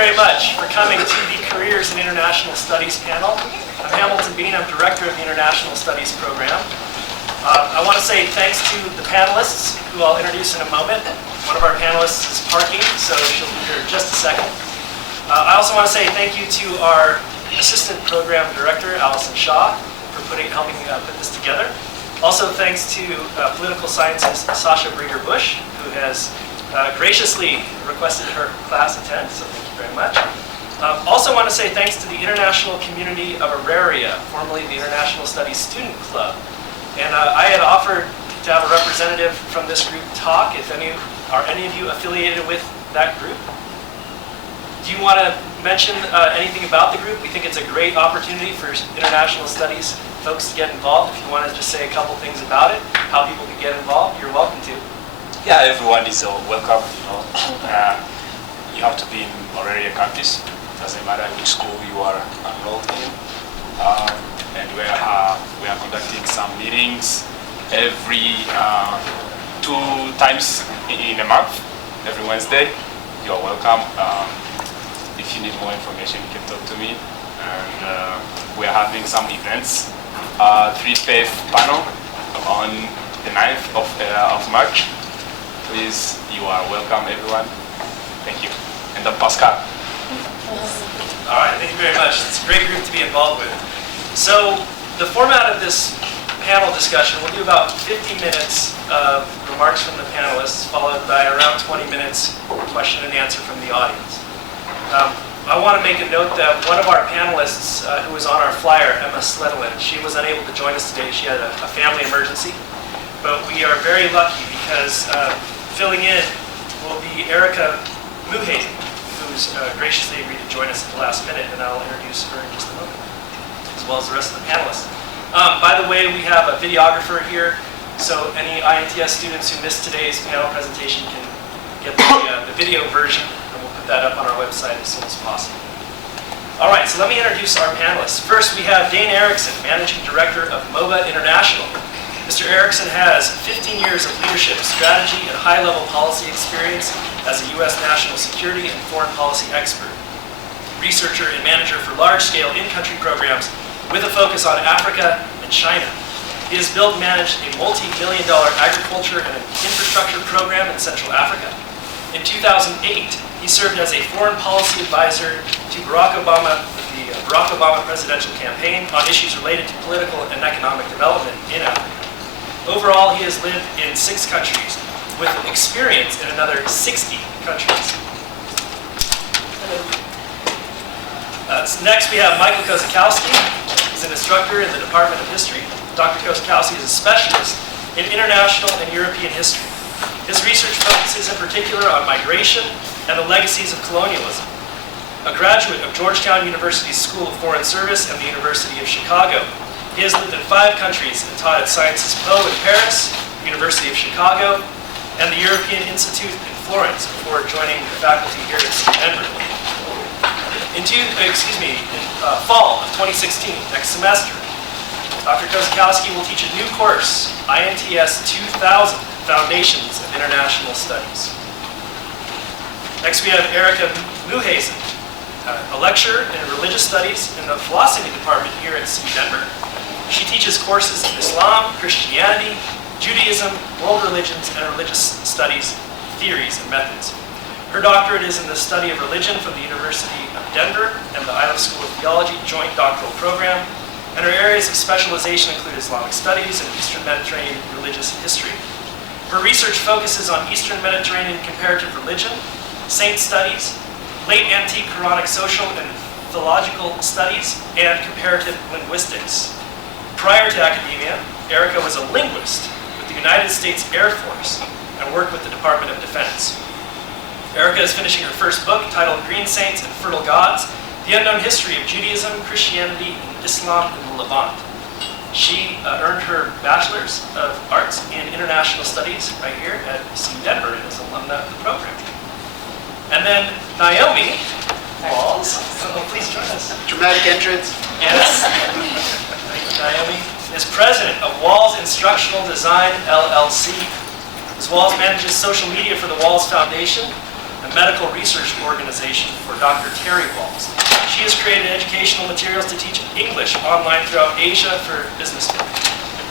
very much for coming to the Careers in International Studies panel. I'm Hamilton Bean, I'm Director of the International Studies Program. I want to say thanks to the panelists, who I'll introduce in a moment. One of our panelists is parking, so she'll be here in just a second. I also want to say thank you to our Assistant Program Director, Allison Shaw, for helping put this together. Also thanks to political scientist Sasha Brieger-Bush, who has graciously requested her class attend, so thank you very much. Also want to say thanks to the International Community of Auraria, formerly the International Studies Student Club. And I had offered to have a representative from this group talk. Are any of you affiliated with that group? Do you want to mention anything about the group? We think it's a great opportunity for international studies folks to get involved. If you want to just say a couple things about it, how people can get involved, you're welcome to. Yeah, everyone is welcome. You have to be in Auraria campus. Doesn't matter which school you are enrolled in. And we are conducting some meetings every 2 times in a month, every Wednesday. You are welcome. If you need more information, you can talk to me. And we are having some events. 3-faith panel on the 9th of March. Please, you are welcome, everyone. Thank you. And Pascal. All right, thank you very much. It's a great group to be involved with. So the format of this panel discussion, we'll do about 50 minutes of remarks from the panelists, followed by around 20 minutes question and answer from the audience. I want to make a note that one of our panelists who was on our flyer, Emma Sledelin, she was unable to join us today. She had a family emergency. But we are very lucky because filling in will be Erica Muhazen, who's graciously agreed to join us at the last minute, and I'll introduce her in just a moment, as well as the rest of the panelists. By the way, we have a videographer here, so any INTS students who missed today's panel presentation can get the video version, and we'll put that up on our website as soon as possible. All right, so let me introduce our panelists. First, we have Dane Erickson, Managing Director of MOBA International. Mr. Erickson has 15 years of leadership, strategy, and high-level policy experience as a U.S. national security and foreign policy expert, researcher and manager for large-scale in-country programs with a focus on Africa and China. He has built and managed a multi-million-dollar agriculture and infrastructure program in Central Africa. In 2008, he served as a foreign policy advisor to Barack Obama with the Barack Obama presidential campaign on issues related to political and economic development in Africa. Overall, he has lived in 6 countries, with experience in another 60 countries. Next, we have Michael Kozakowski. He's an instructor in the Department of History. Dr. Kozakowski is a specialist in international and European history. His research focuses in particular on migration and the legacies of colonialism. A graduate of Georgetown University's School of Foreign Service and the University of Chicago, he has lived in 5 countries and taught at Sciences Po in Paris, University of Chicago, and the European Institute in Florence before joining the faculty here at Denver. In fall of 2016, next semester, Dr. Kozakowski will teach a new course, INTS 2000, Foundations of International Studies. Next we have Erica Muhazen, a lecturer in religious studies in the philosophy department here at CU Denver. She teaches courses in Islam, Christianity, Judaism, world religions, and religious studies, theories, and methods. Her doctorate is in the study of religion from the University of Denver and the Island School of Theology Joint Doctoral Program, and her areas of specialization include Islamic studies and Eastern Mediterranean religious history. Her research focuses on Eastern Mediterranean comparative religion, saint studies, late antique Quranic social and theological studies, and comparative linguistics. Prior to academia, Erica was a linguist with the United States Air Force and worked with the Department of Defense. Erica is finishing her first book titled Green Saints and Fertile Gods, The Unknown History of Judaism, Christianity, and Islam in the Levant. She earned her Bachelor's of Arts in International Studies right here at CU Denver and is an alumna of the program. And then Naomi Walls, please join us. Dramatic entrance. Yes. Naomi is president of Walls Instructional Design, LLC. Ms. Walls manages social media for the Walls Foundation, and a medical research organization for Dr. Terry Walls. She has created educational materials to teach English online throughout Asia for business people.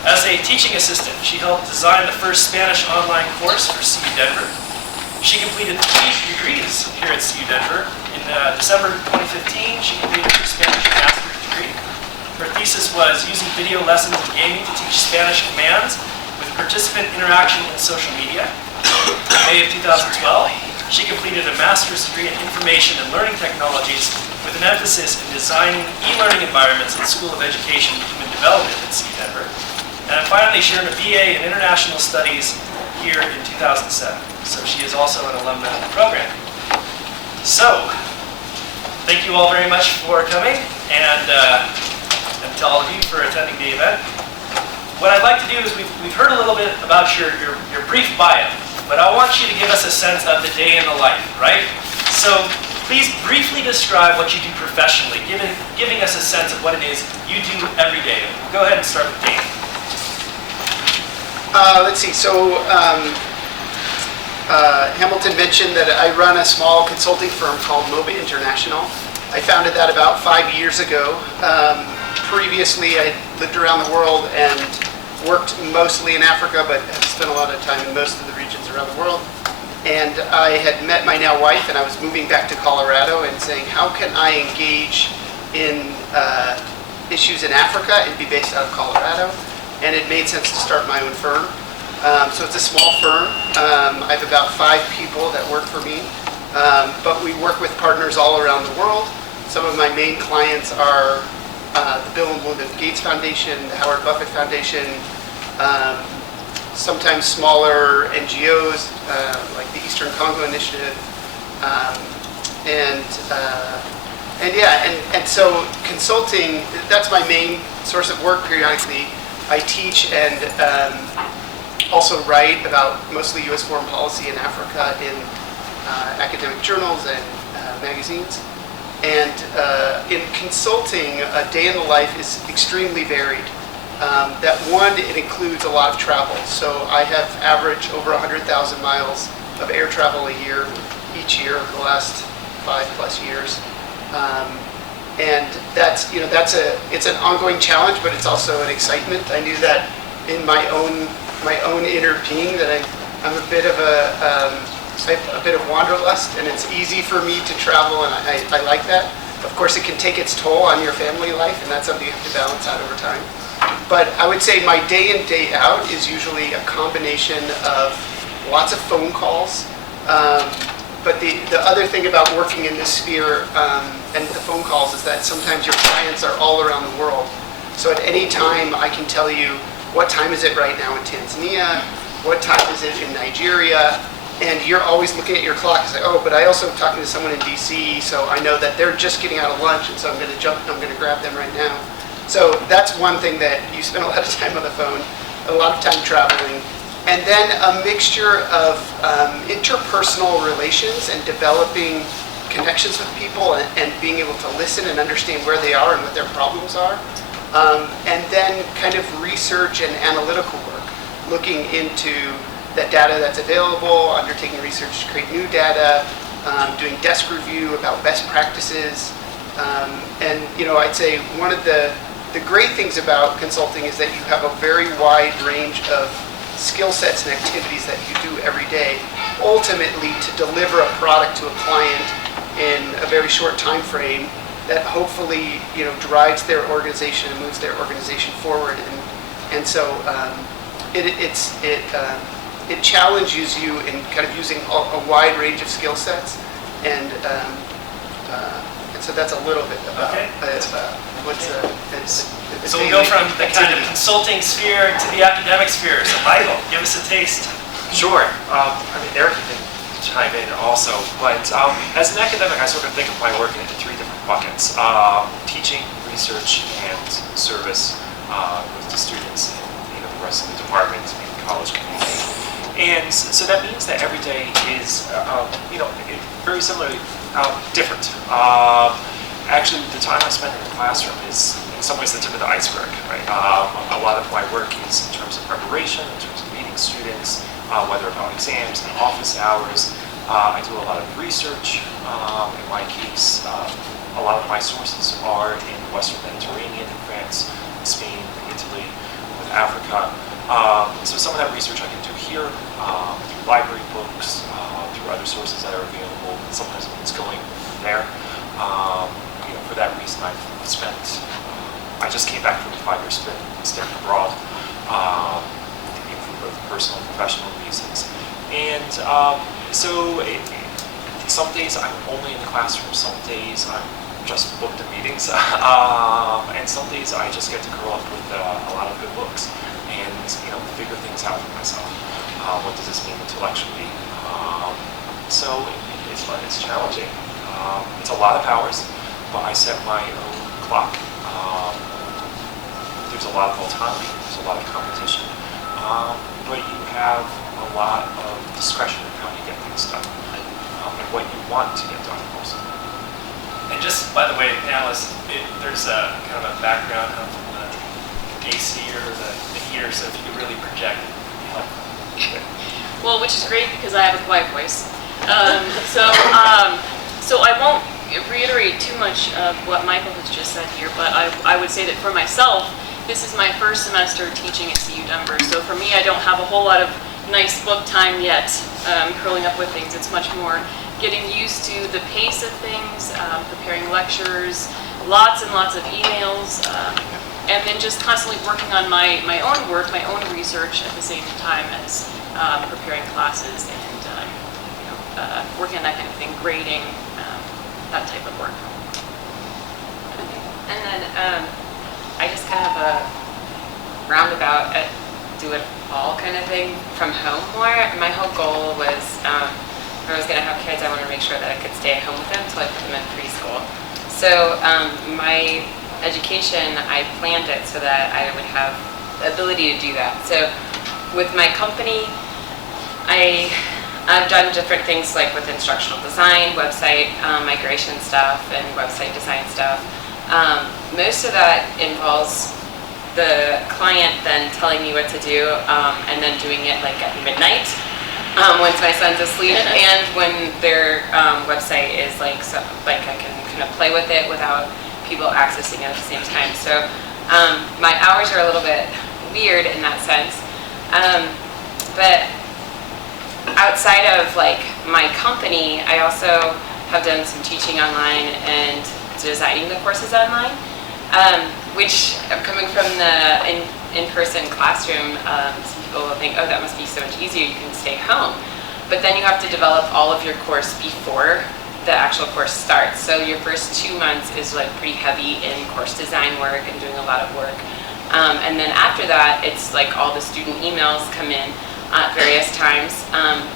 As a teaching assistant, she helped design the first Spanish online course for CU Denver. She completed 3 degrees here at CU Denver. In December 2015, she completed her Spanish master's degree. Her thesis was using video lessons and gaming to teach Spanish commands with participant interaction in social media. In May of 2012, she completed a master's degree in information and learning technologies with an emphasis in designing e-learning environments in the School of Education and Human Development at CU Denver. And finally, she earned a BA in International Studies here in 2007. So she is also an alumna of the program. So, thank you all very much for coming, and to all of you for attending the event. What I'd like to do is we've heard a little bit about your brief bio, but I want you to give us a sense of the day in the life, right? So please briefly describe what you do professionally, giving us a sense of what it is you do every day. Go ahead and start with Dave. Let's see, so Hamilton mentioned that I run a small consulting firm called MOBA International. I founded that about 5 years ago. Previously, I lived around the world and worked mostly in Africa, but have spent a lot of time in most of the regions around the world. And I had met my now wife, and I was moving back to Colorado and saying, how can I engage in issues in Africa and be based out of Colorado? And it made sense to start my own firm. So it's a small firm. I have about 5 people that work for me, but we work with partners all around the world. Some of my main clients are the Bill and Melinda Gates Foundation, the Howard Buffett Foundation, sometimes smaller NGOs like the Eastern Congo Initiative, and so consulting, that's my main source of work periodically. I teach and also write about mostly U.S. foreign policy in Africa in academic journals and magazines. And in consulting, a day in the life is extremely varied. That one, it includes a lot of travel. So I have averaged over 100,000 miles of air travel a year, each year over the last 5+ years. And that's, it's an ongoing challenge, but it's also an excitement. I knew that in my own inner being that I'm a bit of a bit of wanderlust, and it's easy for me to travel, and I like that. Of course, it can take its toll on your family life, and that's something you have to balance out over time. But I would say my day in, day out is usually a combination of lots of phone calls. But the other thing about working in this sphere and the phone calls is that sometimes your clients are all around the world. So at any time, I can tell you what time is it right now in Tanzania, what time is it in Nigeria, and you're always looking at your clock and say, oh, but I also am talking to someone in DC, so I know that they're just getting out of lunch, and so I'm going to grab them right now. So that's one thing that you spend a lot of time on the phone, a lot of time traveling. And then a mixture of interpersonal relations and developing connections with people and being able to listen and understand where they are and what their problems are. And then kind of research and analytical work, looking into the data that's available, undertaking research to create new data, doing desk review about best practices. And I'd say one of the great things about consulting is that you have a very wide range of skill sets and activities that you do every day, ultimately to deliver a product to a client in a very short time frame that hopefully drives their organization and moves their organization forward. And so it challenges you in kind of using a wide range of skill sets, and so that's a little bit about So we go from the kind of consulting sphere to the academic sphere. So Michael, give us a taste. Sure. Eric can chime in also, but as an academic, I sort of think of my work into 3 different buckets: teaching, research, and service with the students in the rest of the department and college community. And so that means that every day is, very similarly different. Actually, the time I spend in the classroom is in some ways the tip of the iceberg, right? A lot of my work is in terms of preparation, in terms of meeting students, whether about exams and office hours, I do a lot of research. In my case, a lot of my sources are in the Western Mediterranean, France, Spain, Italy, with Africa. So some of that research I can do here through library books, through other sources that are available. Sometimes it's going there. For that reason, I've spent. I just came back from a 5-year stint abroad, for both personal and professional reasons. And some days I'm only in the classroom. Some days I'm just booked in meetings, and some days I just get to curl up with a lot of good books and figure things out for myself. What does this mean intellectually? So it's fun. It's challenging. It's a lot of hours, but I set my own clock. There's a lot of autonomy. There's a lot of competition, but you have a lot of discretion in how you get things done and what you want to get done also. And just by the way, panelists, there's a kind of a background of the AC or the heater, so if you could really project, it'd be helpful. Well, which is great because I have a quiet voice. So I won't reiterate too much of what Michael has just said here, but I would say that for myself, this is my first semester teaching at CU Denver. So for me, I don't have a whole lot of nice book time yet, curling up with things. It's much more getting used to the pace of things, preparing lectures, lots and lots of emails, and then just constantly working on my own work, my own research at the same time as preparing classes and working on that kind of thing, grading, that type of work. And then I just kind of a roundabout do it all kind of thing from home more. My whole goal was when I was going to have kids, I wanted to make sure that I could stay at home with them until I put them in preschool. So my education, I planned it so that I would have the ability to do that. So with my company, I've done different things like with instructional design, website migration stuff, and website design stuff. Most of that involves the client then telling me what to do and then doing it like at midnight once my son's asleep and when their website is like I can kind of play with it without people accessing it at the same time. So my hours are a little bit weird in that sense. But outside of like my company, I also have done some teaching online and designing the courses online, which coming from the in-person classroom, some people will think, oh, that must be so much easier, you can stay home. But then you have to develop all of your course before the actual course starts. So your first 2 months is like pretty heavy in course design work and doing a lot of work. And then after that, it's like all the student emails come in at various times.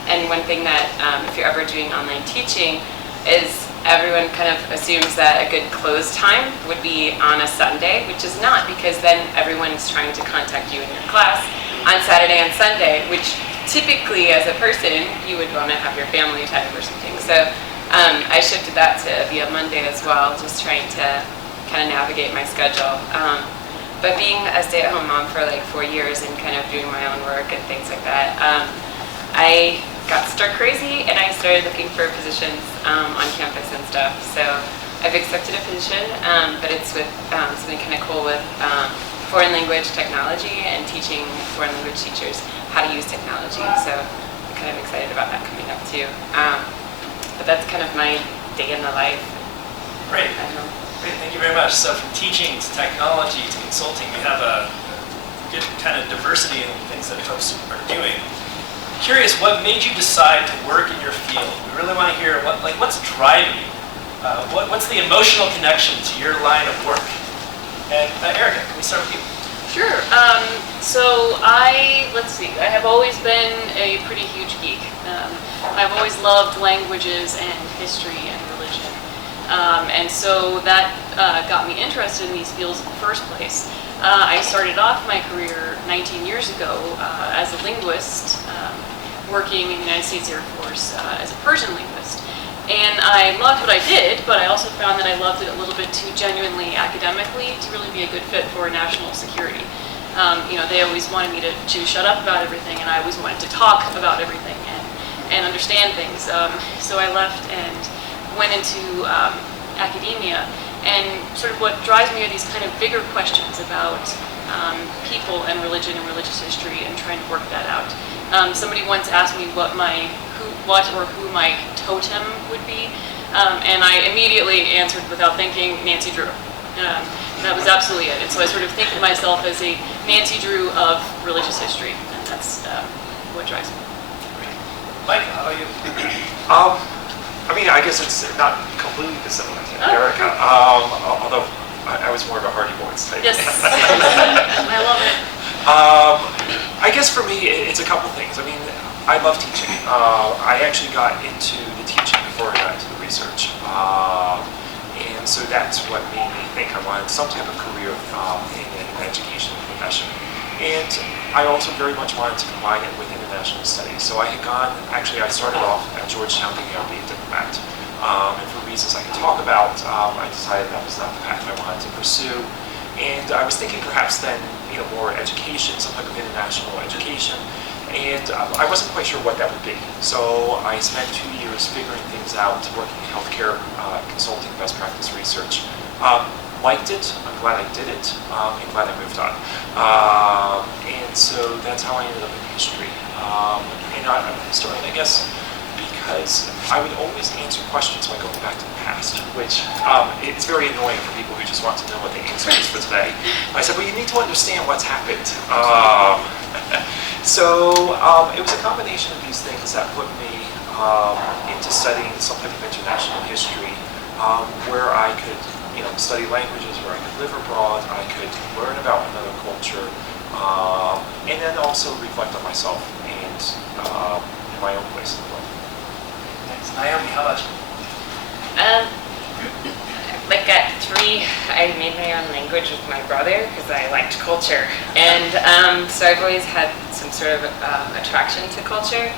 And one thing that, if you're ever doing online teaching, is everyone kind of assumes that a good close time would be on a Sunday, which is not, because then everyone is trying to contact you in your class on Saturday and Sunday, which typically as a person, you would want to have your family time or something. So I shifted that to be a Monday as well, just trying to kind of navigate my schedule. But being a stay-at-home mom for like 4 years and kind of doing my own work and things like that, I got struck crazy and I started looking for positions on campus and stuff. So I've accepted a position, but it's with something kind of cool with foreign language technology and teaching foreign language teachers how to use technology. So I'm kind of excited about that coming up too. But that's kind of my day in the life. Great. Great, thank you very much. So from teaching to technology to consulting, we have a good kind of diversity in things that folks are doing. Curious, what made you decide to work in your field? We really want to hear what's driving you. What's the emotional connection to your line of work? And Erica, can we start with you? Sure. So let's see, I have always been a pretty huge geek. I've always loved languages and history and religion. And so that got me interested in these fields in the first place. I started off my career 19 years ago as a linguist, working in the United States Air Force as a Persian linguist. And I loved what I did, but I also found that I loved it a little bit too genuinely academically to really be a good fit for national security. They always wanted me to shut up about everything, and I always wanted to talk about everything. and understand things. So I left and went into academia, and sort of what drives me are these kind of bigger questions about people and religion and religious history and trying to work that out. Somebody once asked me what who my totem would be, and I immediately answered without thinking, Nancy Drew. That was absolutely it. And so I sort of think of myself as a Nancy Drew of religious history, and that's what drives me. Mike, how about you? I mean, I guess it's not completely dissimilar to Erica, although I was more of a Hardy Boys type. Yes, I love it. I guess for me, it's a couple things. I mean, I love teaching. I actually got into the teaching before I got into the research. And so that's what made me think I wanted some type of career in an education profession. And I also very much wanted to combine it with international studies. So I had I started off at Georgetown thinking I would be a diplomat. And for reasons I can talk about, I decided that was not the path I wanted to pursue. And I was thinking perhaps then, more education, some type of international education. And I wasn't quite sure what that would be. So I spent 2 years figuring things out, working in healthcare, consulting, best practice research. Liked it, I'm glad I did it, and glad I moved on. And so that's how I ended up in history. And I'm a historian, I guess, because I would always answer questions by going back to the past, which it's very annoying for people who just want to know what the answer is for today. I said, well, you need to understand what's happened. So it was a combination of these things that put me into studying some type of international history, where I could, study languages, where I could live abroad, I could learn about another culture, and then also reflect on myself and in my own place in the world. Thanks. Naomi, how about you? Like at 3, I made my own language with my brother because I liked culture. And so I've always had some sort of attraction to culture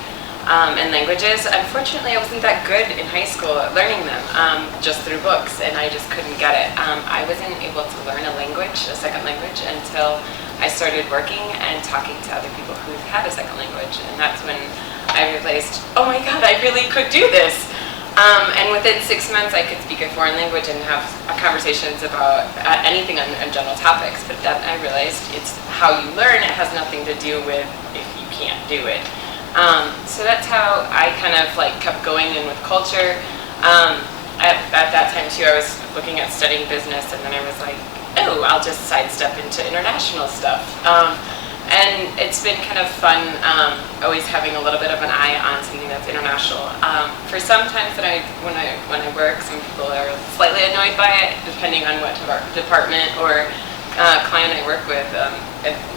and languages. Unfortunately, I wasn't that good in high school at learning them, just through books, and I just couldn't get it. I wasn't able to learn a language, a second language, until I started working and talking to other people who had a second language. And that's when I realized, oh my God, I really could do this. And within 6 months, I could speak a foreign language and have conversations about anything on general topics. But then I realized it's how you learn. It has nothing to do with if you can't do it. So that's how I kind of kept going in with culture. At that time too, I was looking at studying business, and then I was like, oh, I'll just sidestep into international stuff. And it's been kind of fun, always having a little bit of an eye on something that's international. For some times that when I work, some people are slightly annoyed by it, depending on what department or client I work with.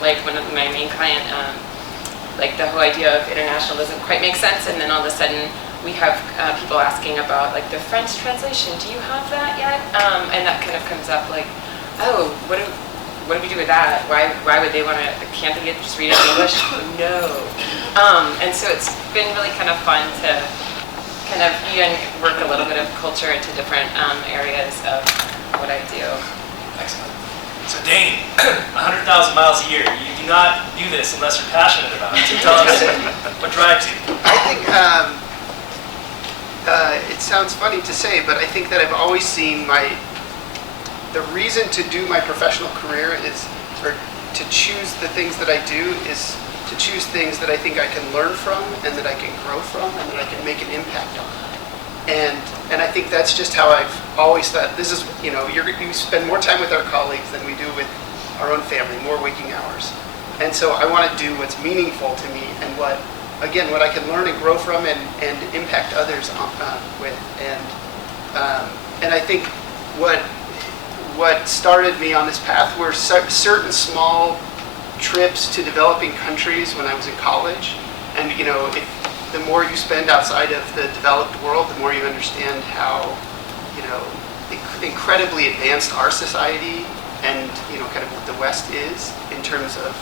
Like one of my main client, the whole idea of international doesn't quite make sense, and then all of a sudden we have people asking about the French translation. Do you have that yet? And that kind of comes up oh, what do we do with that? Why would they want to, can't they just read it in English? No. And so it's been really kind of fun to kind of even work a little bit of culture into different areas of what I do. Excellent. So Dane, 100,000 miles a year. You do not do this unless you're passionate about it. So tell us what drives you. I think it sounds funny to say, but I think that I've always seen the reason to do my professional career or to choose the things that I do is to choose things that I think I can learn from and that I can grow from and that I can make an impact on. And I think that's just how I've always thought. This is, you spend more time with our colleagues than we do with our own family, more waking hours. And so I want to do what's meaningful to me and what I can learn and grow from and impact others with. And I think what started me on this path were certain small trips to developing countries when I was in college. And the more you spend outside of the developed world, the more you understand how incredibly advanced our society and kind of what the West is in terms of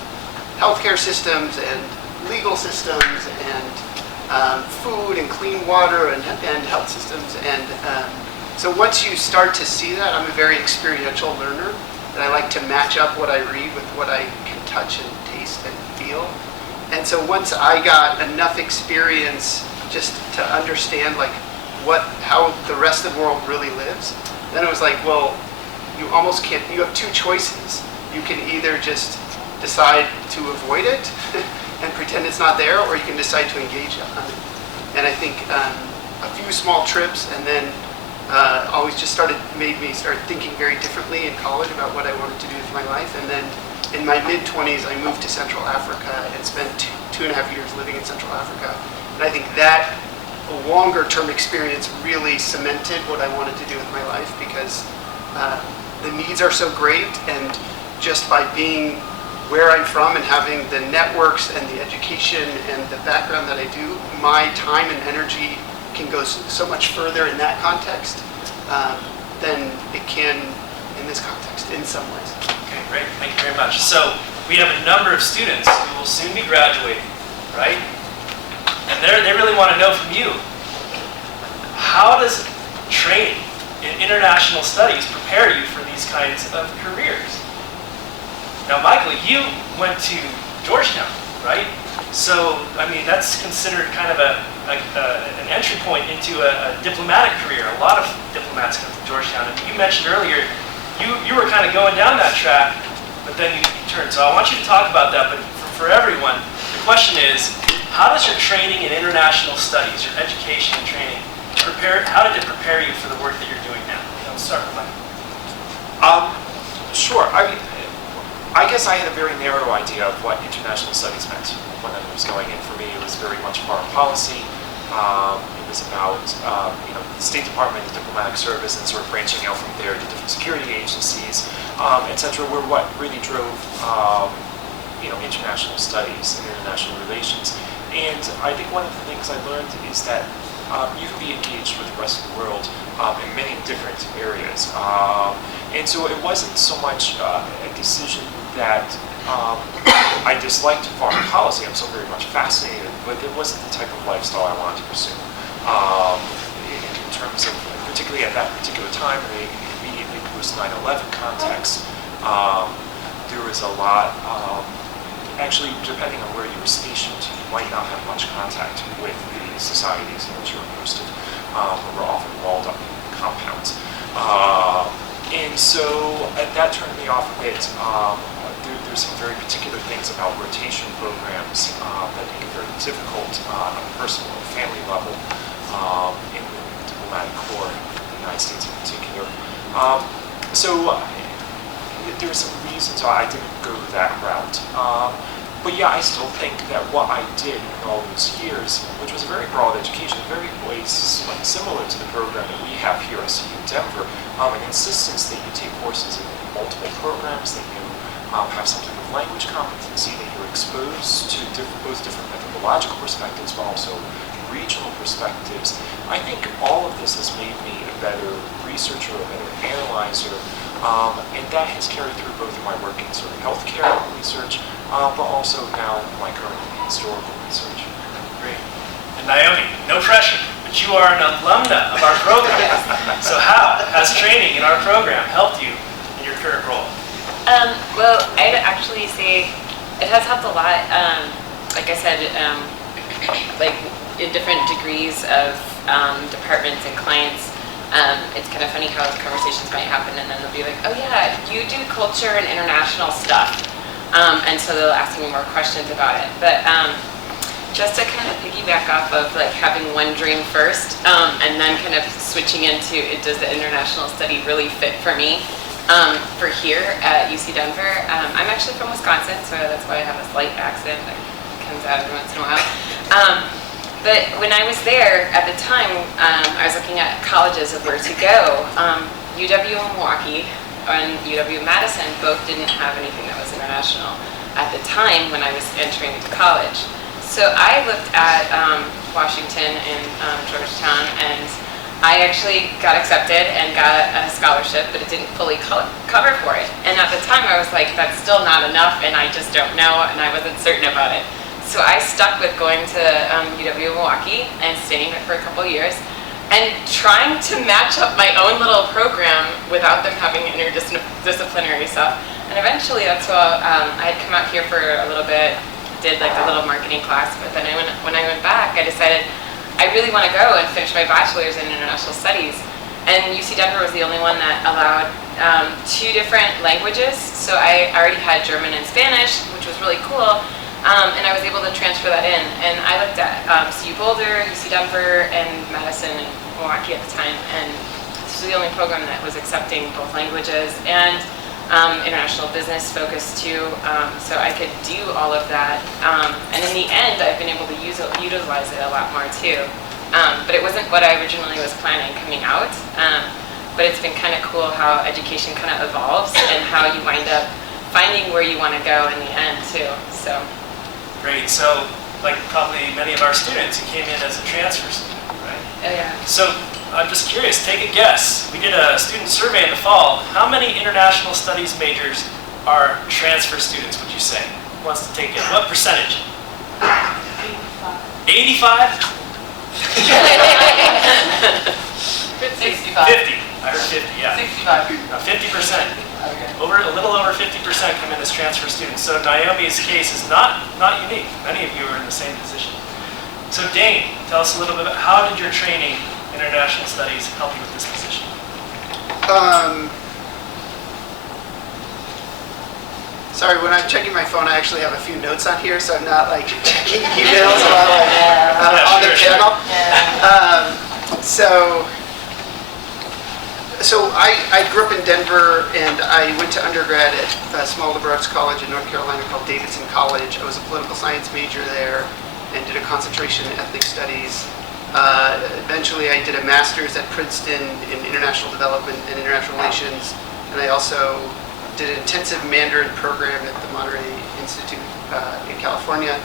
healthcare systems and legal systems and food and clean water and health systems. And so once you start to see that, I'm a very experiential learner, and I like to match up what I read with what I can touch and taste and feel. And so once I got enough experience just to understand like how the rest of the world really lives, then it was like, well, you almost can't, you have two choices. You can either just decide to avoid it and pretend it's not there, or you can decide to engage on it. And I think a few small trips and then always just made me start thinking very differently in college about what I wanted to do with my life. And then in my mid-20s, I moved to Central Africa and spent 2.5 years living in Central Africa. And I think that longer-term experience really cemented what I wanted to do with my life, because the needs are so great, and just by being where I'm from and having the networks and the education and the background that I do, my time and energy can go so much further in that context than it can in this context in some ways. Okay, great. Thank you very much. So we have a number of students who will soon be graduating, right? And they really want to know from you, how does training in international studies prepare you for these kinds of careers? Now, Michael, you went to Georgetown, right? So, I mean, that's considered kind of an entry point into a diplomatic career. A lot of diplomats come from Georgetown. And you mentioned earlier, you were kind of going down that track, but then you turned. So I want you to talk about that, but for everyone, the question is, how does your training in international studies, your education and training, how did it prepare you for the work that you're doing now? Let's start with Michael. Sure. I mean, I guess I had a very narrow idea of what international studies meant when I was going in. For me, it was very much foreign policy. It was about the State Department, the diplomatic service, and sort of branching out from there to different security agencies, etc. Were what really drove international studies and international relations. And I think one of the things I learned is that you can be engaged with the rest of the world in many different areas. And so it wasn't so much a decision that I disliked foreign policy. I'm so very much fascinated, but it wasn't the type of lifestyle I wanted to pursue. In terms of, particularly at that particular time, in the immediately post 9/11 context, there was a lot, actually, depending on where you were stationed, you might not have much contact with the societies in which you were posted, who were often walled up compounds. And so that turned me off a bit. There's some very particular things about rotation programs that make it very difficult on a personal and family level in the diplomatic corps in the United States in particular. So there were some reasons why I didn't go that route. But yeah, I still think that what I did in all those years, which was a very broad education, very ways similar to the program that we have here at CU Denver, an insistence that you take courses in multiple programs, that you have some type of language competency, that you're exposed to both different methodological perspectives, but also regional perspectives. I think all of this has made me a better researcher, a better analyzer, and that has carried through both in my work in sort of healthcare research, but also now in my current historical research. Great. And Naomi, no pressure, but you are an alumna of our program. So how has training in our program helped you in your current role? Well, I'd actually say it has helped a lot. Like I said, like in different degrees of departments and clients. It's kind of funny how conversations might happen and then they'll be like, oh yeah, you do culture and international stuff. And so they'll ask me more questions about it. But just to kind of piggyback off of like having one dream first and then kind of switching into does the international study really fit for me? For here at UC Denver, I'm actually from Wisconsin, so that's why I have a slight accent that comes out every once in a while. But when I was there at the time, I was looking at colleges of where to go. UW-Milwaukee and UW-Madison both didn't have anything that was international at the time when I was entering into college. So I looked at Washington and Georgetown, and I actually got accepted and got a scholarship, but it didn't fully cover for it. And at the time I was like, that's still not enough, and I just don't know, and I wasn't certain about it. So I stuck with going to UW-Milwaukee and staying there for a couple of years and trying to match up my own little program without them having interdisciplinary stuff. And eventually that's why I had come out here for a little bit, did like a little marketing class, but then when I went back, I decided I really want to go and finish my bachelor's in international studies. And UC Denver was the only one that allowed 2 different languages. So I already had German and Spanish, which was really cool. And I was able to transfer that in. And I looked at CU Boulder, UC Denver, and Madison and Milwaukee at the time. And this was the only program that was accepting both languages and international business focus too. So I could do all of that. And in the end, I've been able to utilize it a lot more too. But it wasn't what I originally was planning coming out. But it's been kind of cool how education kind of evolves and how you wind up finding where you want to go in the end too. So Great. So, like probably many of our students, you came in as a transfer student, right? oh yeah. So, I'm just curious, take a guess. We did a student survey in the fall. How many international studies majors are transfer students, would you say? Who wants to take it? What percentage? 85? 65. 50. I heard 50, yeah. 65. 50%. Okay. A little over 50% come in as transfer students. So Naomi's case is not unique. Many of you are in the same position. So Dane, tell us a little bit about how did your training in international studies help you with this position? Sorry, when I'm checking my phone, I actually have a few notes on here, so I'm not like checking emails while on the channel. So I grew up in Denver, and I went to undergrad at a small liberal arts college in North Carolina called Davidson College. I was a political science major there and did a concentration in ethnic studies. Eventually, I did a master's at Princeton in international development and international relations, and I also did an intensive Mandarin program at the Monterey Institute in California.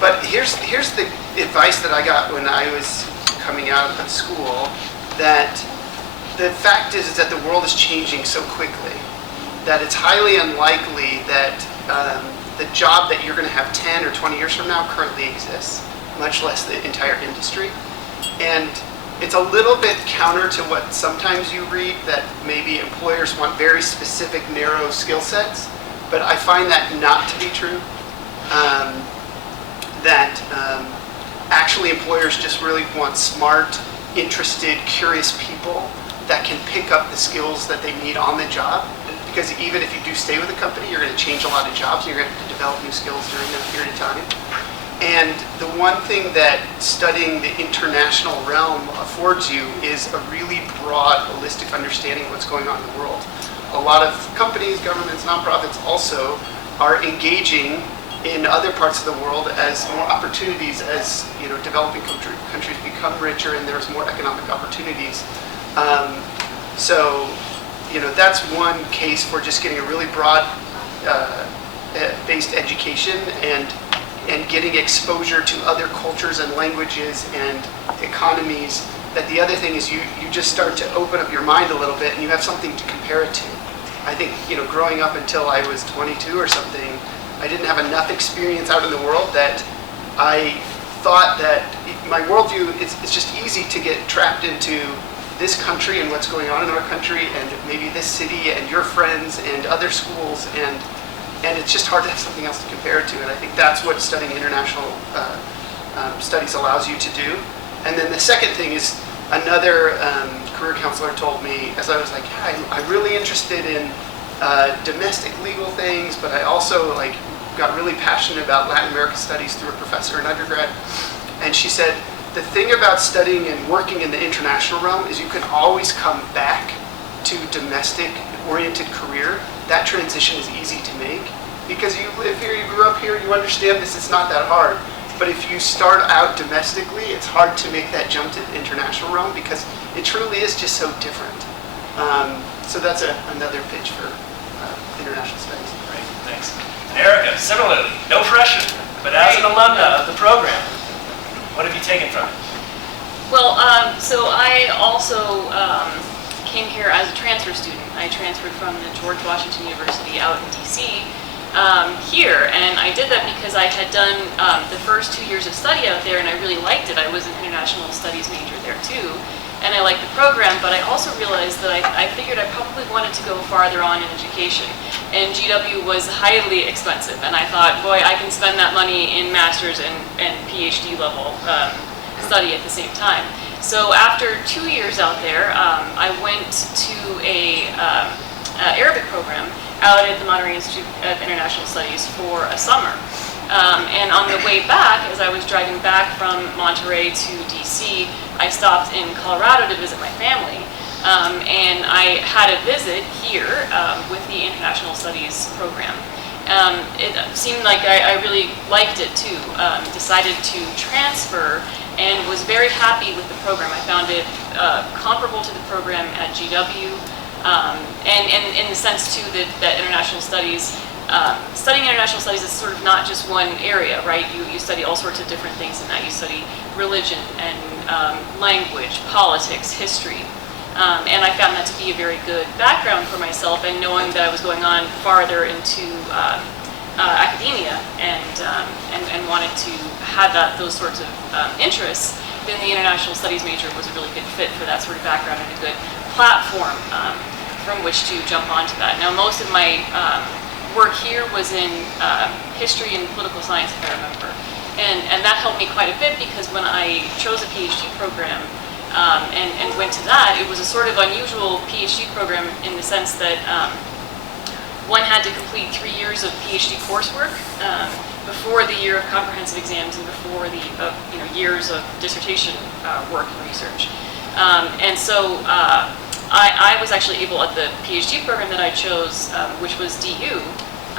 But here's the advice that I got when I was coming out of school, that the fact is that the world is changing so quickly that it's highly unlikely that the job that you're going to have 10 or 20 years from now currently exists, much less the entire industry. And it's a little bit counter to what sometimes you read, that maybe employers want very specific, narrow skill sets, but I find that not to be true. Actually employers just really want smart, interested, curious people that can pick up the skills that they need on the job. Because even if you do stay with a company, you're going to change a lot of jobs, you're going to have to develop new skills during that period of time. And the one thing that studying the international realm affords you is a really broad, holistic understanding of what's going on in the world. A lot of companies, governments, nonprofits also are engaging in other parts of the world as more opportunities, as developing countries become richer and there's more economic opportunities. So that's one case for just getting a really broad based education and getting exposure to other cultures and languages and economies. That the other thing is you just start to open up your mind a little bit and you have something to compare it to. I think growing up until I was 22 or something, I didn't have enough experience out in the world that I thought that my worldview, it's just easy to get trapped into this country and what's going on in our country and maybe this city and your friends and other schools, and it's just hard to have something else to compare it to. And I think that's what studying international studies allows you to do. And then the second thing is, another career counselor told me, as I was like, yeah, I'm really interested in domestic legal things, but I also got really passionate about Latin American studies through a professor in undergrad. And she said, the thing about studying and working in the international realm is you can always come back to domestic-oriented career. That transition is easy to make because you live here, you grew up here, you understand this, it's not that hard. But if you start out domestically, it's hard to make that jump to the international realm because it truly is just so different. So that's another pitch for international studies. Great, thanks. And Erica, similarly, no pressure, but as an alumna of the program, what have you taken from it? Well, so I also came here as a transfer student. I transferred from the George Washington University out in DC here, and I did that because I had done the first 2 years of study out there and I really liked it. I was an international studies major there too. and I liked the program, but I also realized that I figured I probably wanted to go farther on in education. And GW was highly expensive, and I thought, boy, I can spend that money in master's and PhD level study at the same time. So after 2 years out there, I went to a Arabic program out at the Monterey Institute of International Studies for a summer. And on the way back, as I was driving back from Monterey to DC, I stopped in Colorado to visit my family. And I had a visit here with the International Studies program. It seemed like I really liked it too. Decided to transfer and was very happy with the program. I found it comparable to the program at GW, and in the sense too that international studies, studying international studies is sort of not just one area, right? You study all sorts of different things in that. You study religion and language, politics, history. And I found that to be a very good background for myself, and knowing that I was going on farther into academia and wanted to have those sorts of interests, then the international studies major was a really good fit for that sort of background and a good platform from which to jump onto that. Now, most of my work here was in history and political science, if I remember, and that helped me quite a bit, because when I chose a PhD program and went to that, it was a sort of unusual PhD program in the sense that one had to complete 3 years of PhD coursework before the year of comprehensive exams and before the years of dissertation work and research. And so I was actually able, at the PhD program that I chose, which was DU,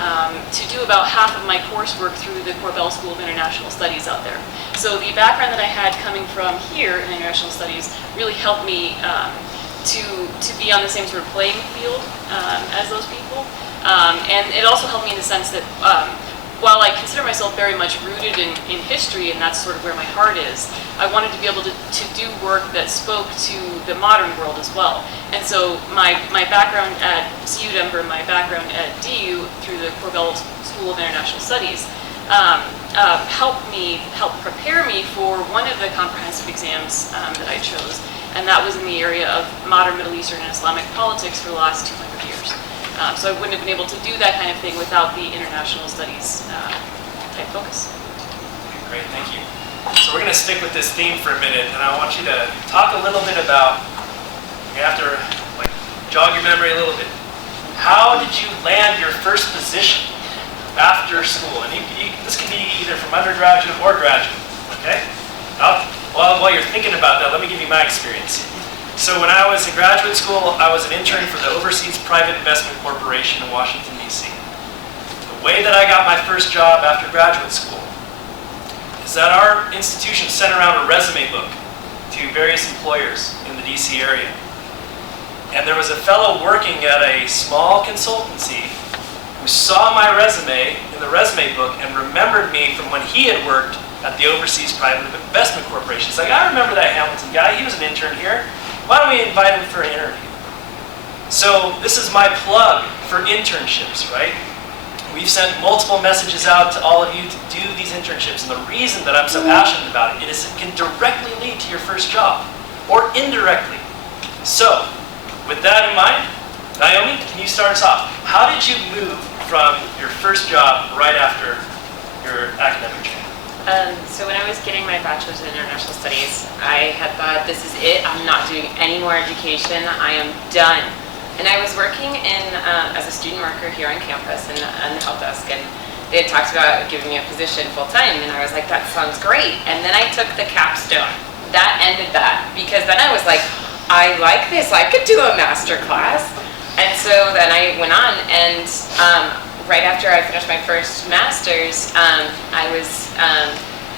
to do about half of my coursework through the Corbell School of International Studies out there. So the background that I had coming from here in international studies really helped me to be on the same sort of playing field as those people. And it also helped me in the sense that while I consider myself very much rooted in history, and that's sort of where my heart is, I wanted to be able to do work that spoke to the modern world as well. And so my background at CU Denver, my background at DU through the Corbell School of International Studies, helped prepare me for one of the comprehensive exams that I chose, and that was in the area of modern Middle Eastern and Islamic politics for the last 200 years. So I wouldn't have been able to do that kind of thing without the international studies type focus. Great, thank you. So we're going to stick with this theme for a minute, and I want you to talk a little bit about, you have to jog your memory a little bit. How did you land your first position after school? And this can be either from undergraduate or graduate, okay? While you're thinking about that, let me give you my experience. So when I was in graduate school, I was an intern for the Overseas Private Investment Corporation in Washington, D.C. The way that I got my first job after graduate school is that our institution sent around a resume book to various employers in the D.C. area. And there was a fellow working at a small consultancy who saw my resume in the resume book and remembered me from when he had worked at the Overseas Private Investment Corporation. He's like, I remember that Hamilton guy, he was an intern here. Why don't we invite him for an interview? So this is my plug for internships, right? We've sent multiple messages out to all of you to do these internships, and the reason that I'm so passionate about it is it can directly lead to your first job, or indirectly. So, with that in mind, Naomi, can you start us off? How did you move from your first job right after your academic training? So when I was getting my bachelor's in international studies, I had thought, this is it, I'm not doing any more education, I am done. And I was working as a student worker here on campus in the help desk, and they had talked about giving me a position full-time, and I was like, that sounds great. And then I took the capstone. That ended that, because then I was like, I like this, I could do a master class. And so then I went on, and right after I finished my first master's,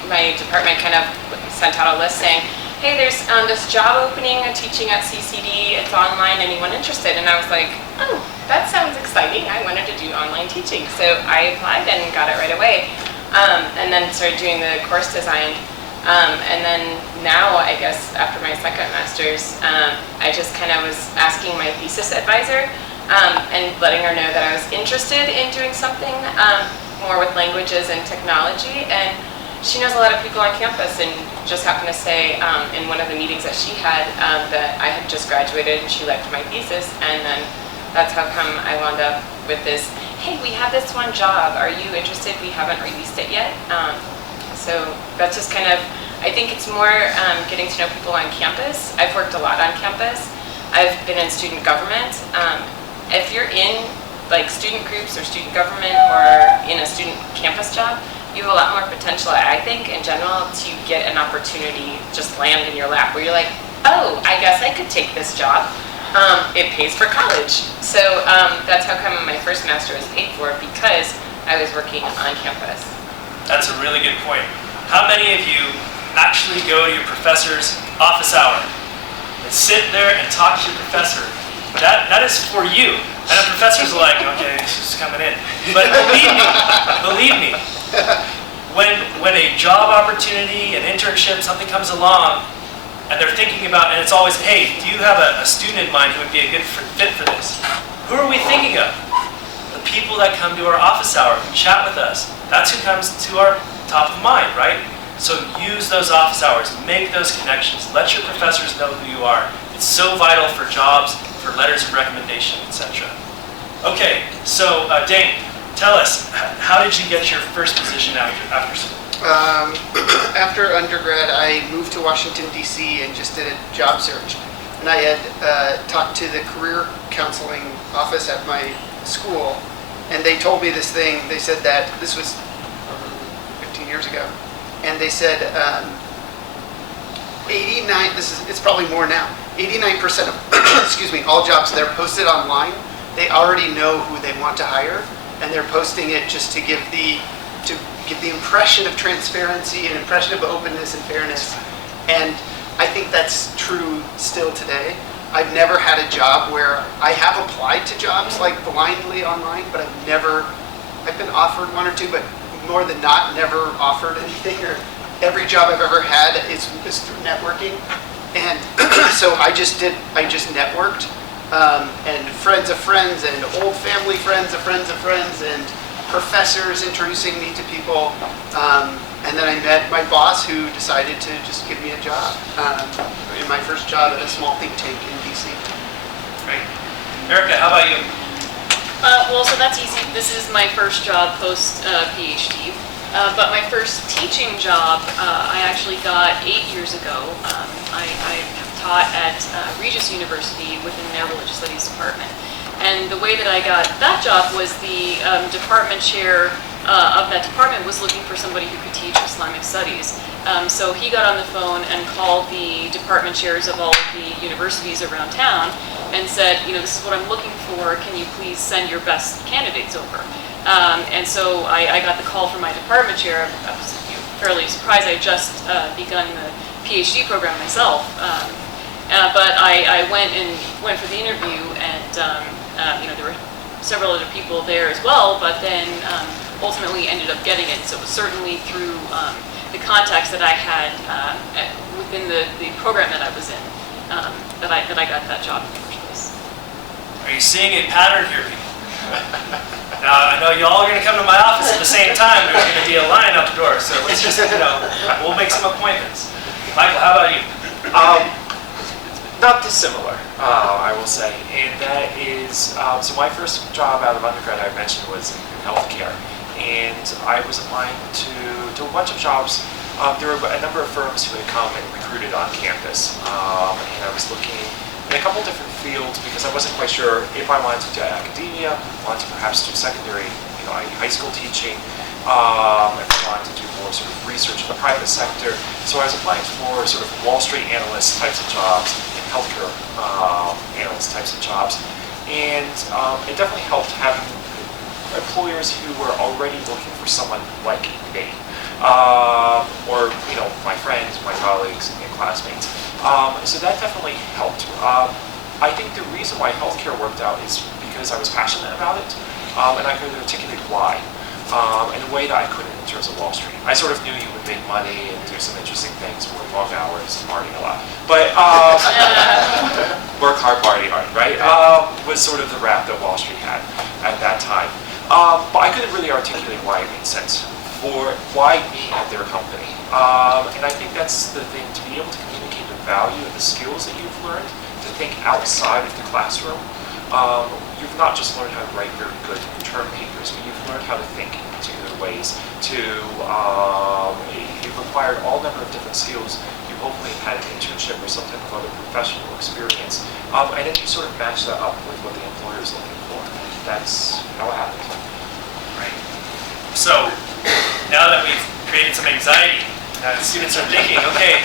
my department kind of sent out a list saying, hey, there's this job opening teaching at CCD, it's online, anyone interested? And I was like, oh, that sounds exciting, I wanted to do online teaching. So I applied and got it right away, and then started doing the course design. And then now, I guess, after my second master's, I just kind of was asking my thesis advisor and letting her know that I was interested in doing something more with languages and technology. And she knows a lot of people on campus, and just happened to say in one of the meetings that she had that I had just graduated and she liked my thesis, and then that's how come I wound up with this, hey, we have this one job, are you interested? We haven't released it yet. So that's just kind of, I think it's more getting to know people on campus. I've worked a lot on campus. I've been in student government. If you're in like student groups or student government or in a student campus job, you have a lot more potential, I think, in general, to get an opportunity just land in your lap where you're like, oh, I guess I could take this job. It pays for college. So that's how come my first semester was paid for, because I was working on campus. That's a really good point. How many of you actually go to your professor's office hour and sit there and talk to your professor? That is for you. And the professors are like, okay, she's coming in. But believe me, when a job opportunity, an internship, something comes along, and they're thinking about, and it's always, hey, do you have a student in mind who would be a good fit for this? Who are we thinking of? The people that come to our office hour, who chat with us. That's who comes to our top of mind, right? So use those office hours, make those connections, let your professors know who you are. It's so vital for jobs, for letters of recommendation, etc. Okay, so Dane, tell us, how did you get your first position after school? After undergrad, I moved to Washington, D.C. and just did a job search. And I had talked to the career counseling office at my school, and they told me this thing. They said that this was 15 years ago, and they said 89. It's probably more now. 89% of excuse me, all jobs they're posted online. They already know who they want to hire, and they're posting it just to give the impression of transparency, an impression of openness and fairness. And I think that's true still today. I've never had a job where I have applied to jobs like blindly online, but I've been offered one or two, but more than not, never offered anything. Or every job I've ever had is through networking. And so I just networked, and friends of friends, and old family friends of friends of friends, and professors introducing me to people. And then I met my boss, who decided to just give me a job, in my first job at a small think tank in DC. Great. Erica, how about you? Well, so that's easy. This is my first job post PhD. But my first teaching job I actually got 8 years ago. I have taught at Regis University within their religious studies department. And the way that I got that job was the department chair of that department was looking for somebody who could teach Islamic studies. So he got on the phone and called the department chairs of all of the universities around town and said, this is what I'm looking for. Can you please send your best candidates over? And so I got the call from my department chair. I was fairly surprised. I had just begun the PhD program myself. But I went for the interview, and there were several other people there as well, but then ultimately ended up getting it. So it was certainly through the contacts that I had within the program that I was in that I got that job in the first place. Are you seeing a pattern here, people? Now, I know you all are going to come to my office at the same time. There's going to be a line out the door, so let's just, we'll make some appointments. Michael, how about you? Not dissimilar, I will say, and that is, so my first job out of undergrad I mentioned was in healthcare, and I was applying to a bunch of jobs. There were a number of firms who had come and recruited on campus, and I was looking in a couple different fields because I wasn't quite sure if I wanted to do academia, wanted to perhaps do secondary, high school teaching, if I wanted to do more sort of research in the private sector. So I was applying for sort of Wall Street analyst types of jobs, healthcare analyst types of jobs, and it definitely helped having employers who were already looking for someone like me, or my friends, my colleagues, and classmates. So that definitely helped. I think the reason why healthcare worked out is because I was passionate about it, and I could articulate why in a way that I couldn't in terms of Wall Street. I sort of knew you would make money and do some interesting things, work long hours, party a lot, but work hard, party hard, right? Was sort of the rap that Wall Street had at that time. But I couldn't really articulate why it made sense for why me at their company. And I think that's the thing, to be able to communicate the value and the skills that you've learned, to think outside of the classroom. You've not just learned how to write very good term papers, but you've learned how to think in particular ways. You've acquired all number of different skills. You hopefully have had an internship or some type of other professional experience. And then you sort of match that up with what the employer is looking for. That's how it happens. Right. So now that we've created some anxiety, students are thinking, okay,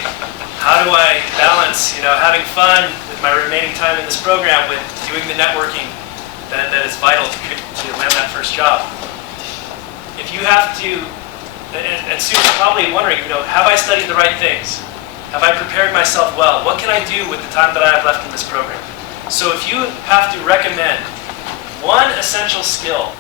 how do I balance, having fun with my remaining time in this program with doing the networking that is vital to land that first job? If you have to, and students are probably wondering, have I studied the right things? Have I prepared myself well? What can I do with the time that I have left in this program? So if you have to recommend one essential skill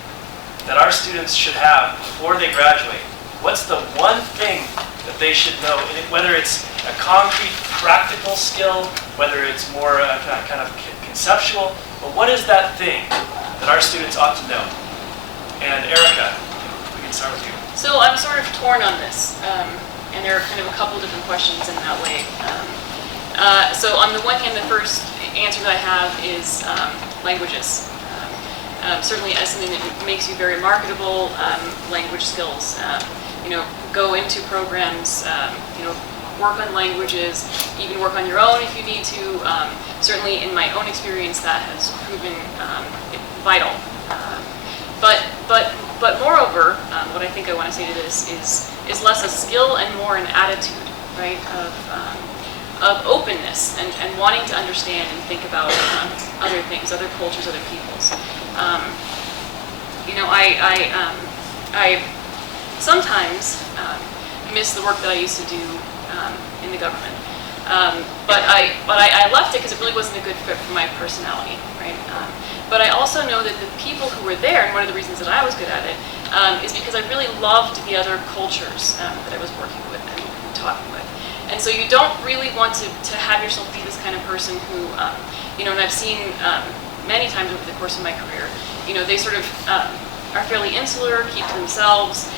that our students should have before they graduate, what's the one thing that they should know? Whether it's a concrete, practical skill, whether it's more kind of conceptual, but what is that thing that our students ought to know? And Erica, we can start with you. So I'm sort of torn on this, and there are kind of a couple different questions in that way. So on the one hand, the first answer that I have is languages. Certainly as something that makes you very marketable, language skills. Go into programs, work on languages, even work on your own if you need to. Certainly in my own experience, that has proven vital. But moreover, what I think I want to say to this is less a skill and more an attitude, right, of openness and wanting to understand and think about other things, other cultures, other peoples. I sometimes miss the work that I used to do in the government. But I left it because it really wasn't a good fit for my personality, right? But I also know that the people who were there, and one of the reasons that I was good at it, is because I really loved the other cultures that I was working with and talking with. And so you don't really want to have yourself be this kind of person who, and I've seen many times over the course of my career, they sort of are fairly insular, keep to themselves,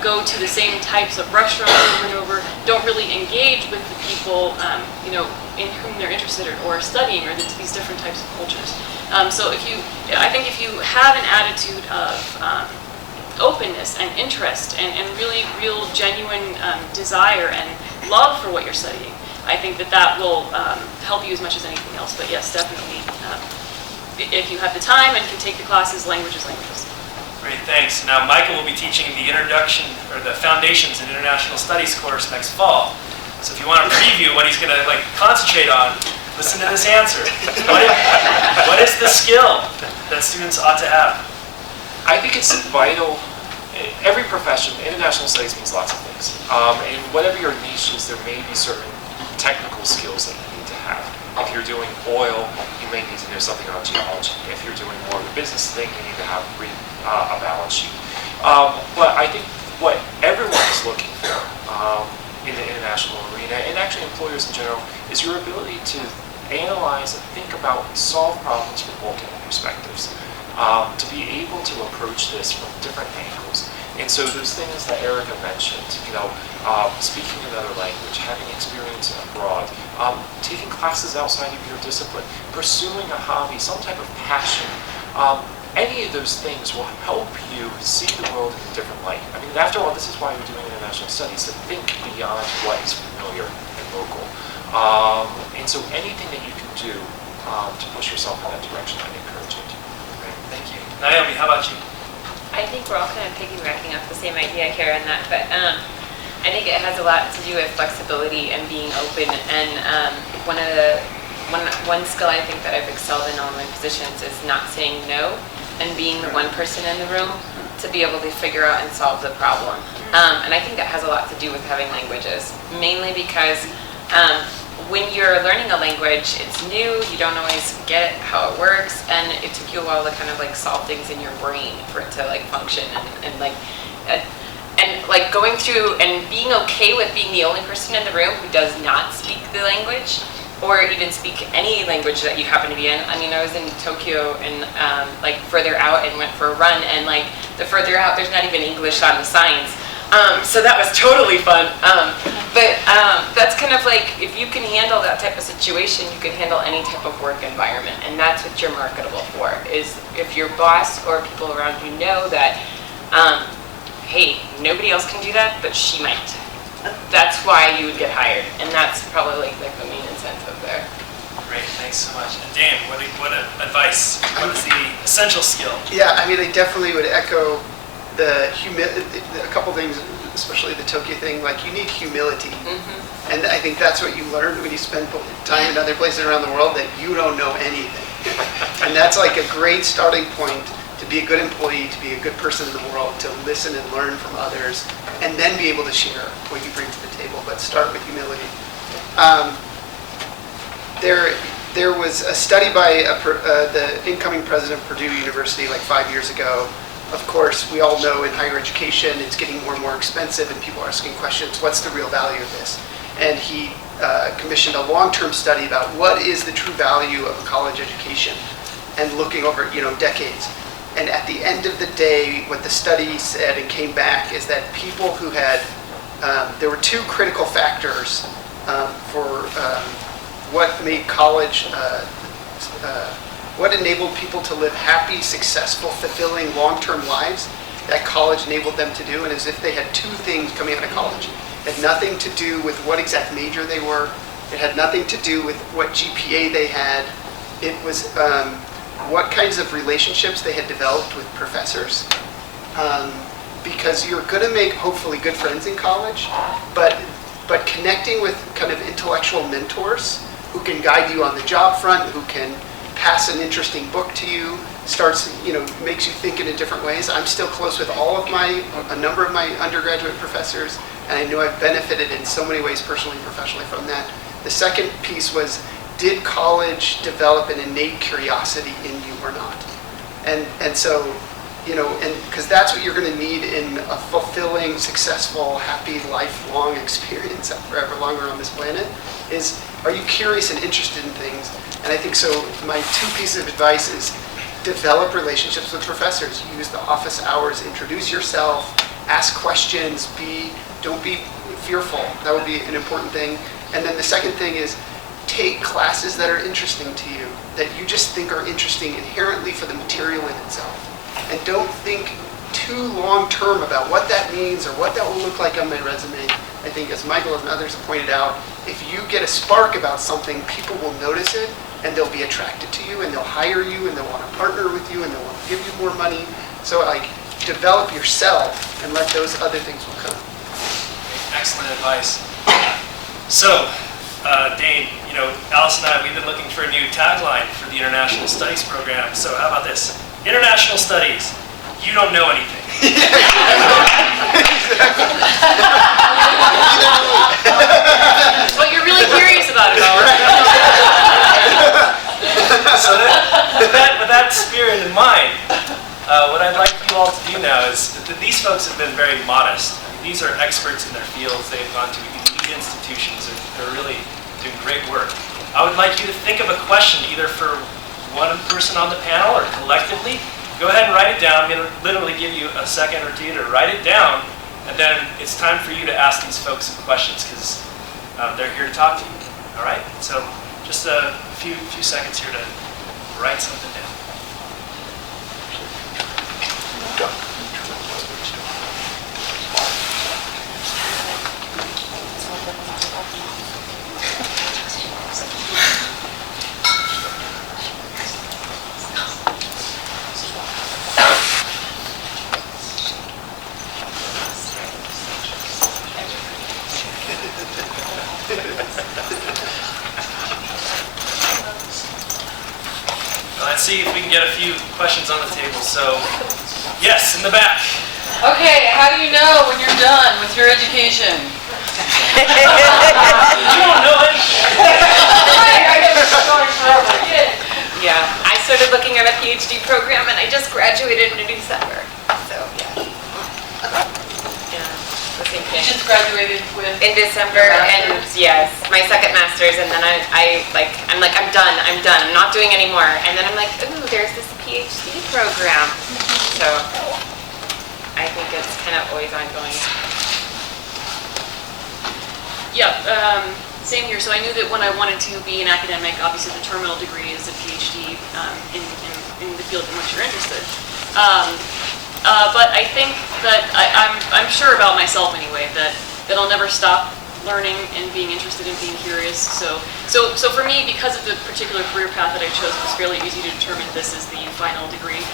go to the same types of restaurants over and over, don't really engage with the people, in whom they're interested or studying, or these different types of cultures. So I think if you have an attitude of openness and interest and really real genuine desire and love for what you're studying, I think that will help you as much as anything else. But yes, definitely, if you have the time and can take the classes, languages. Great, thanks. Now Michael will be teaching the introduction or the Foundations in International Studies course next fall. So if you want to preview what he's going to concentrate on, listen to this answer. What is the skill that students ought to have? I think it's vital. Every profession, international studies means lots of things. And whatever your niche is, there may be certain technical skills that you need to have. If you're doing oil, you may need to know something about geology. If you're doing more of a business thing, you need to have a balance sheet. But I think what everyone is looking for in the international arena, and actually employers in general, is your ability to analyze and think about and solve problems from multiple perspectives. To be able to approach this from different angles. And so those things that Erica mentioned, speaking another language, having experience abroad, taking classes outside of your discipline, pursuing a hobby, some type of passion, any of those things will help you see the world in a different light. I mean, after all, this is why we're doing international studies, to think beyond what is familiar and local. And so anything that you can do to push yourself in that direction, I'd encourage it. Great, thank you. Naomi, how about you? I think we're all kind of piggybacking off the same idea here in that, but I think it has a lot to do with flexibility and being open. And one skill I think that I've excelled in all my positions is not saying no and being the one person in the room to be able to figure out and solve the problem. And I think that has a lot to do with having languages, mainly because when you're learning a language, it's new, you don't always get how it works, and it took you a while to kind of solve things in your brain for it to function and going through and being okay with being the only person in the room who does not speak the language or even speak any language that you happen to be in. I mean, I was in Tokyo and further out and went for a run, and the further out, there's not even English on the signs. So that was totally fun. But that's kind of like, if you can handle that type of situation, you can handle any type of work environment. And that's what you're marketable for, is if your boss or people around you know that, hey, nobody else can do that, but she might. That's why you would get hired. And that's probably like the main incentive there. Great, thanks so much. And Dan, what advice? What is the essential skill? Yeah, I mean, I definitely would echo a couple things, especially the Tokyo thing. Like, you need humility, and I think that's what you learn when you spend time in other places around the world, that you don't know anything, and that's like a great starting point to be a good employee, to be a good person in the world, to listen and learn from others, and then be able to share what you bring to the table. But start with humility. There was a study by the incoming president of Purdue University like 5 years ago. Of course, we all know in higher education it's getting more and more expensive, and people are asking questions, what's the real value of this? And he commissioned a long-term study about what is the true value of a college education, and looking over decades. And at the end of the day, what the study said and came back is that people who had, there were two critical factors for what made college, what enabled people to live happy, successful, fulfilling, long-term lives that college enabled them to do. And as if they had two things coming out of college. It had nothing to do with what exact major they were. It had nothing to do with what GPA they had. It was what kinds of relationships they had developed with professors. Because you're going to make, hopefully, good friends in college, but connecting with kind of intellectual mentors who can guide you on the job front, who can pass an interesting book to you, makes you think in different ways. I'm still close with a number of my undergraduate professors, and I know I've benefited in so many ways personally and professionally from that. The second piece was, did college develop an innate curiosity in you or not? And so, because that's what you're going to need in a fulfilling, successful, happy, lifelong experience forever long we're on this planet, is, are you curious and interested in things? And I think so, my two pieces of advice is, develop relationships with professors. Use the office hours, introduce yourself, ask questions, don't be fearful. That would be an important thing. And then the second thing is, take classes that are interesting to you, that you just think are interesting inherently for the material in itself. And don't think too long-term about what that means or what that will look like on my resume. I think, as Michael and others have pointed out, if you get a spark about something, people will notice it, and they'll be attracted to you, and they'll hire you, and they'll want to partner with you, and they'll want to give you more money. So, develop yourself, and let those other things will come. Excellent advice. So, Dane, Alice and I, we've been looking for a new tagline for the International Studies program. So how about this? International Studies, you don't know anything. But you're really curious about it all. So with that spirit in mind, what I'd like you all to do now is, these folks have been very modest. I mean, these are experts in their fields. They've gone to elite institutions, and they're really doing great work. I would like you to think of a question, either for one person on the panel or collectively. Go ahead and write it down. I'm going to literally give you a second or two to write it down, and then it's time for you to ask these folks some questions, because they're here to talk to you. All right? So just a few seconds here to write something down. Let's see if we can get a few questions on the table. So, yes, in the back. Okay, how do you know when you're done with your education? You don't know anything. Yeah, I started looking at a PhD program, and I just graduated in December. So, yeah. Yeah, the same You thing. just graduated with? In December, and yes, my second master's, and then I'm done, I'm not doing anymore. And then I'm like, ooh, there's this PhD program. So I think it's kind of always ongoing. Yeah, same here. So I knew that when I wanted to be an academic, obviously the terminal degree is a PhD in the field in which you're interested. But I think that I'm sure about myself anyway, that I'll never stop learning and being interested and being curious. So for me, because of the particular career path that I chose, it was fairly easy to determine this is the final degree.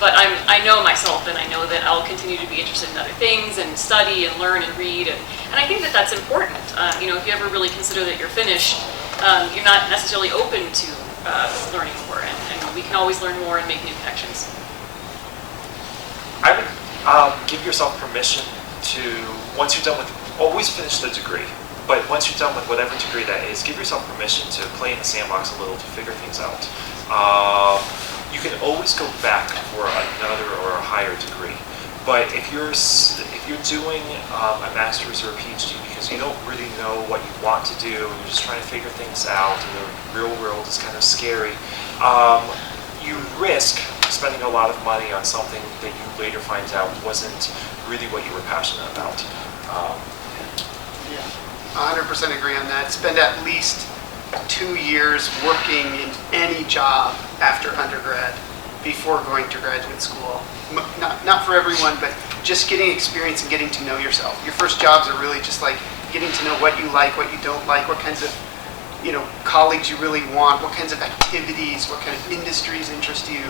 But I know myself, and I know that I'll continue to be interested in other things and study and learn and read, and I think that that's important. You know, if you ever really consider that you're finished, you're not necessarily open to learning more, and we can always learn more and make new connections. I would give yourself permission to, once you're done with, always finish the degree. But once you're done with whatever degree that is, give yourself permission to play in the sandbox a little, to figure things out. You can always go back for another or a higher degree. But if you're doing a master's or a PhD because you don't really know what you want to do, and you're just trying to figure things out, and the real world is kind of scary, you risk spending a lot of money on something that you later find out wasn't really what you were passionate about. Yeah, 100% agree on that. Spend at least 2 years working in any job after undergrad before going to graduate school. Not for everyone, but just getting experience and getting to know yourself. Your first jobs are really just like getting to know what you like, what you don't like, what kinds of colleagues you really want, what kinds of activities, what kind of industries interest you,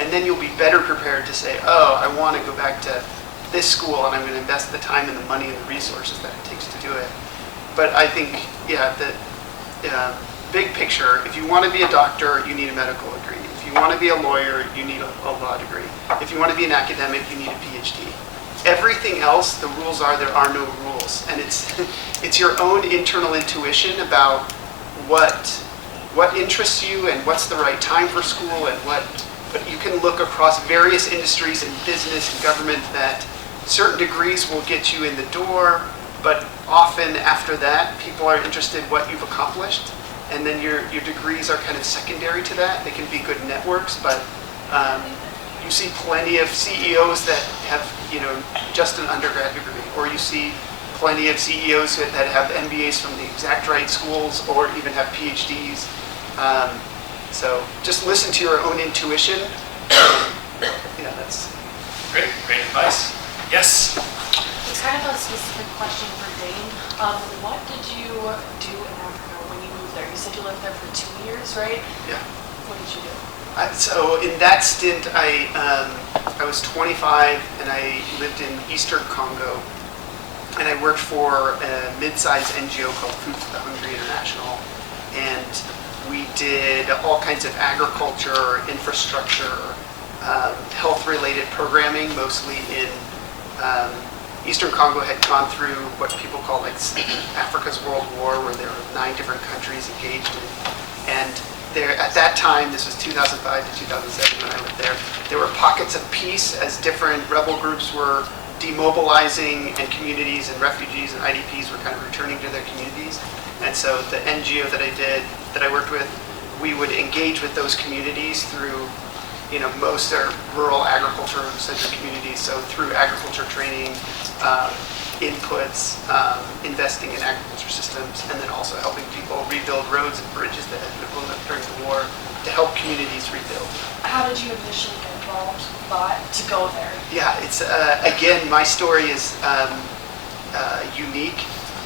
and then you'll be better prepared to say, oh, I want to go back to this school and I'm going to invest the time and the money and the resources that it takes to do it. But I think, yeah, the big picture, if you want to be a doctor, you need a medical degree. If you want to be a lawyer, you need a law degree. If you want to be an academic, you need a PhD. Everything else, the rules are there are no rules. And it's your own internal intuition about what interests you and what's the right time for school and but you can look across various industries and business and government that certain degrees will get you in the door, but often after that, people are interested in what you've accomplished, and then your degrees are kind of secondary to that. They can be good networks, but you see plenty of CEOs that have just an undergrad degree, or you see plenty of CEOs that have MBAs from the exact right schools, or even have PhDs. So just listen to your own intuition. Yeah, that's Great advice. Yes? It's kind of a specific question for Dane. What did you do in Africa when you moved there? You said you lived there for 2 years, right? Yeah. What did you do? So in that stint, I was 25 and I lived in Eastern Congo, and I worked for a mid-sized NGO called Food for the Hungry International, and we did all kinds of agriculture, infrastructure, health-related programming, mostly in Eastern Congo had gone through what people call like Africa's World War, where there were 9 different countries engaged in. And there, at that time, this was 2005 to 2007 when I lived there were pockets of peace as different rebel groups were demobilizing, and communities and refugees and IDPs were kind of returning to their communities. And so the NGO that I worked with, we would engage with those communities through, most are rural agriculture-centered communities, so through agriculture training, inputs, investing in agriculture systems, and then also helping people rebuild roads and bridges that had been blown up during the war to help communities rebuild. How did you initially get involved, to go there? Yeah, it's, again, my story is unique.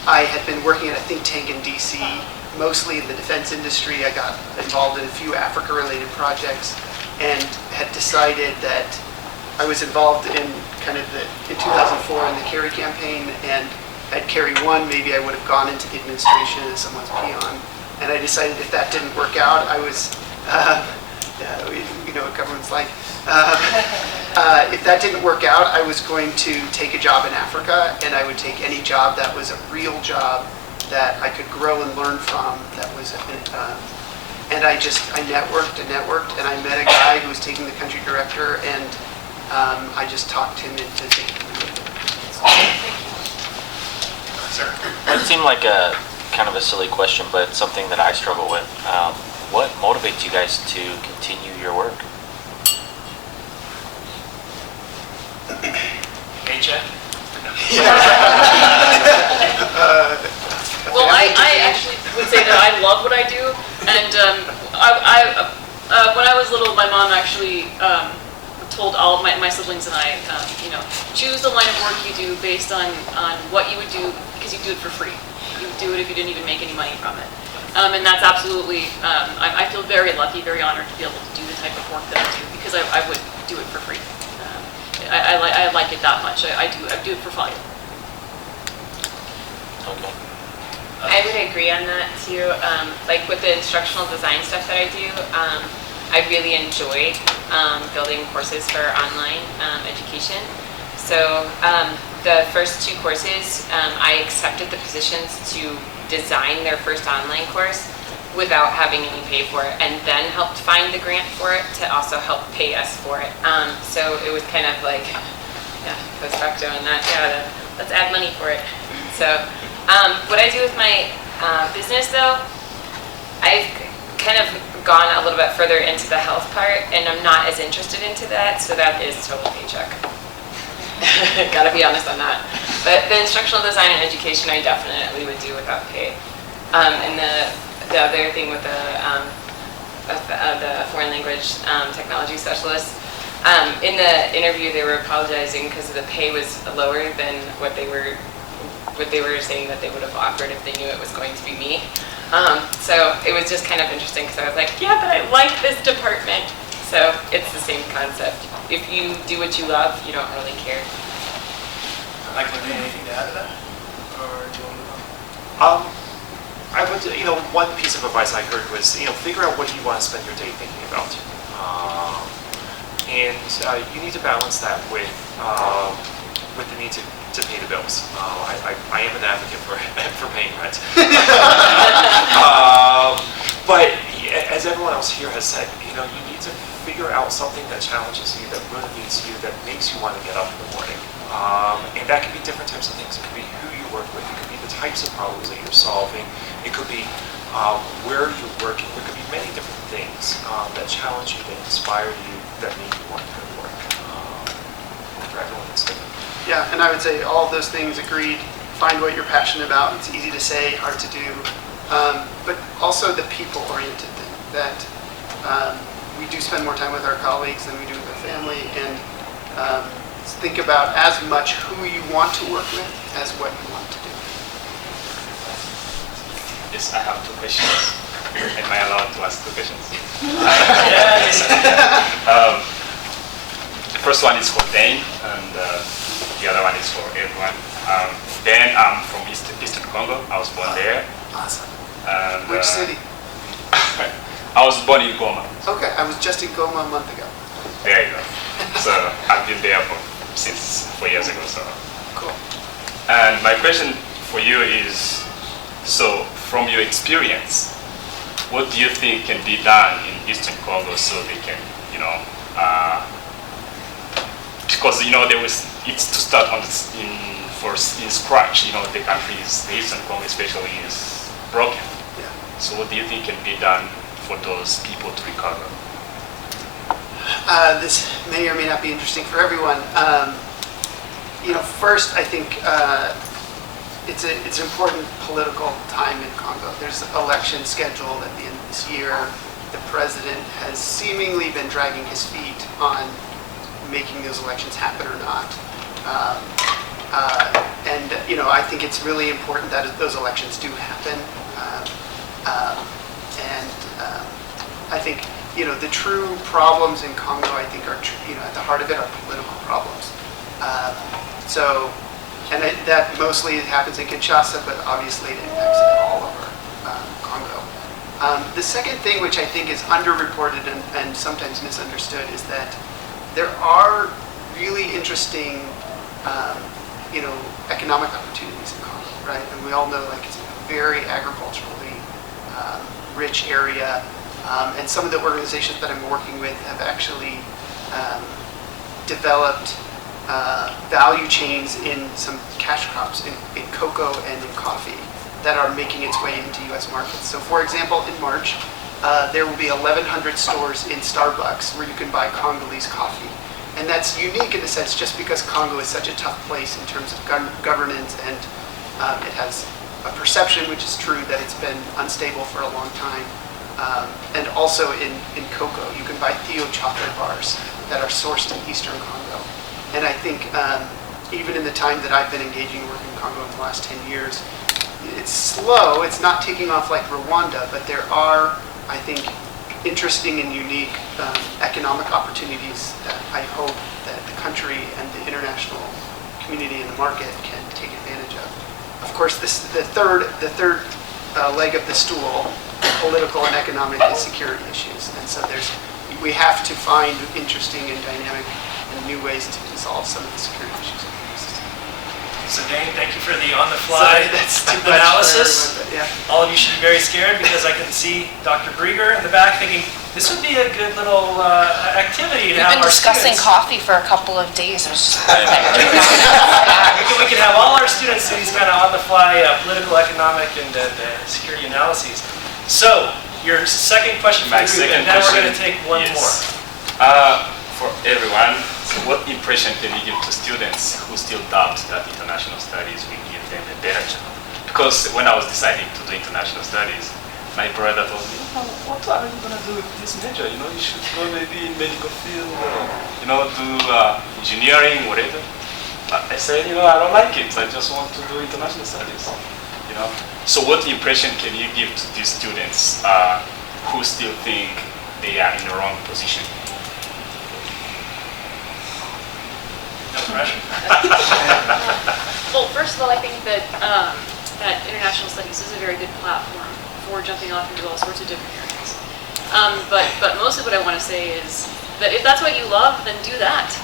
I had been working at a think tank in DC, mostly in the defense industry. I got involved in a few Africa-related projects and had decided that I was involved in in 2004 in the Kerry campaign, and at Kerry 1, maybe I would have gone into the administration as someone's peon. And I decided if that didn't work out, I was, you know what government's like. If that didn't work out, I was going to take a job in Africa, and I would take any job that was a real job that I could grow and learn from. That was, and I networked, and I met a guy who was taking the country director, and I just talked him into taking the lead. Sir? It seemed like a kind of a silly question, but something that I struggle with. What motivates you guys to continue your work? Paycheck? love what I do. And when I was little, my mom actually told all of my siblings and I, choose the line of work you do based on what you would do because you do it for free. You would do it if you didn't even make any money from it. And that's absolutely, I feel very lucky, very honored to be able to do the type of work that I do because I would do it for free. I like it that much. I do it for fun. Okay. I would agree on that too. Like with the instructional design stuff that I do, I really enjoy building courses for online education. So the first 2 courses, I accepted the positions to design their first online course without having any pay for it, and then helped find the grant for it to also help pay us for it. So it was kind of like, post facto on that, let's add money for it. So what I do with my business though, I've kind of gone a little bit further into the health part, and I'm not as interested into that, so that is total paycheck. Gotta be honest on that. But the instructional design and education I definitely would do without pay. And the other thing with the foreign language technology specialist, in the interview they were apologizing because the pay was lower than what they were saying that they would have offered if they knew it was going to be me. So it was just kind of interesting because I was like, yeah, but I like this department. So it's the same concept. If you do what you love, you don't really care. Michael, anything to add to that? Or do you want to move on? I would, one piece of advice I heard was, figure out what you want to spend your day thinking about. And you need to balance that with the need to pay the bills. I am an advocate for paying rent. But as everyone else here has said, you need to figure out something that challenges you, that motivates you, that makes you want to get up in the morning. And that can be different types of things. It could be who you work with. It could be the types of problems that you're solving. It could be where you're working. There could be many different things that challenge you, that inspire you, that make you want to go to work. For everyone, it's different. Yeah, and I would say all of those things agreed. Find what you're passionate about. It's easy to say, hard to do. But also the people-oriented thing, that we do spend more time with our colleagues than we do with our family, and think about as much who you want to work with as what you want to do. Yes, I have 2 questions. Am I allowed to ask 2 questions? Yes. The first one is for Dane, and the other one is for everyone. Dane, I'm from Eastern Congo. I was born there. Awesome. And, Which city? I was born in Goma. Okay, I was just in Goma a month ago. There you go. So I've been there since 4 years ago. So Cool. And my question for you is, so from your experience, what do you think can be done in Eastern Congo so they can, because it's to start in scratch. The country the Eastern Congo especially is broken. Yeah. So what do you think can be done for those people to recover? This may or may not be interesting for everyone. First, I think it's an important political time in Congo. There's an election scheduled at the end of this year. The president has seemingly been dragging his feet on making those elections happen or not. I think it's really important that those elections do happen. I think the true problems in Congo, I think, are at the heart of it are political problems. That mostly happens in Kinshasa, but obviously it impacts all over Congo. The second thing, which I think is underreported and sometimes misunderstood, is that there are really interesting, economic opportunities in Congo, right? And we all know, it's a very agriculturally rich area. And some of the organizations that I'm working with have actually developed value chains in some cash crops, in cocoa and in coffee, that are making its way into U.S. markets. So for example, in March, there will be 1,100 stores in Starbucks where you can buy Congolese coffee. And that's unique in a sense just because Congo is such a tough place in terms of governance, and it has a perception, which is true, that it's been unstable for a long time. And also in cocoa, you can buy Theo chocolate bars that are sourced in Eastern Congo. And I think even in the time that I've been engaging in work in Congo in the last 10 years, it's slow, it's not taking off like Rwanda, but there are, I think, interesting and unique economic opportunities that I hope that the country and the international community and the market can take advantage of. Of course, the third leg of the stool, political and economic and security issues. And so we have to find interesting and dynamic and new ways to resolve some of the security issues. So Dane, thank you for the on-the-fly That's too much analysis. for everyone, but yeah. All of you should be very scared because I can see Dr. Brieger in the back thinking, this would be a good little activity to We've have been our discussing students. coffee for a couple of days or so. We can have all our students do these kind of on-the-fly political, economic, and security analyses. So, your second question for My the group, second and then we're going to question, take one yes. more. For everyone, so what impression can you give to students who still doubt that international studies will give them a better job? Because when I was deciding to do international studies, my brother told me, what are you going to do with this major? You should go maybe in medical field, do engineering, whatever. But I said, I don't like it. I just want to do international studies, So what impression can you give to these students who still think they are in the wrong position? No pressure. Well, first of all, I think that that international studies is a very good platform for jumping off into all sorts of different areas. But mostly what I want to say is that if that's what you love, then do that.